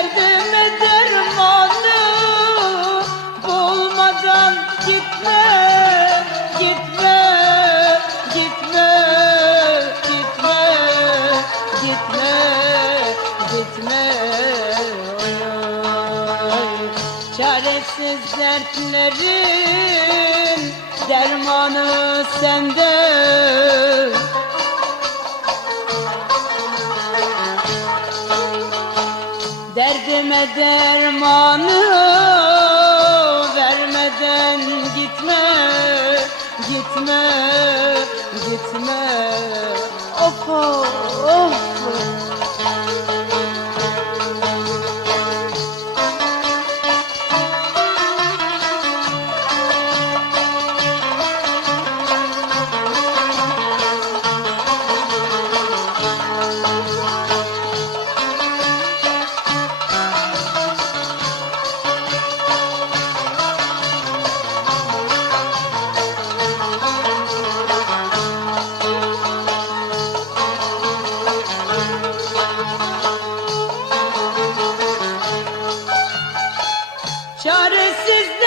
Derdimi dermanı bulmadan gitme Gitme, gitme, gitme, gitme, gitme. Çaresiz dertlerin dermanı sende. Derdime dermanı vermeden gitme, gitme, gitme. Of of. Çaresiz dertlerim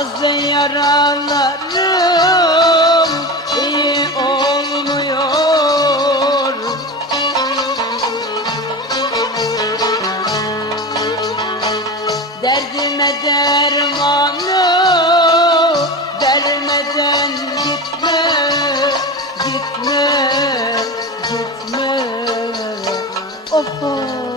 Az yaralarım iyi olmuyor. Derdime dermanı vermeden gitme, gitme, gitme. Of, of.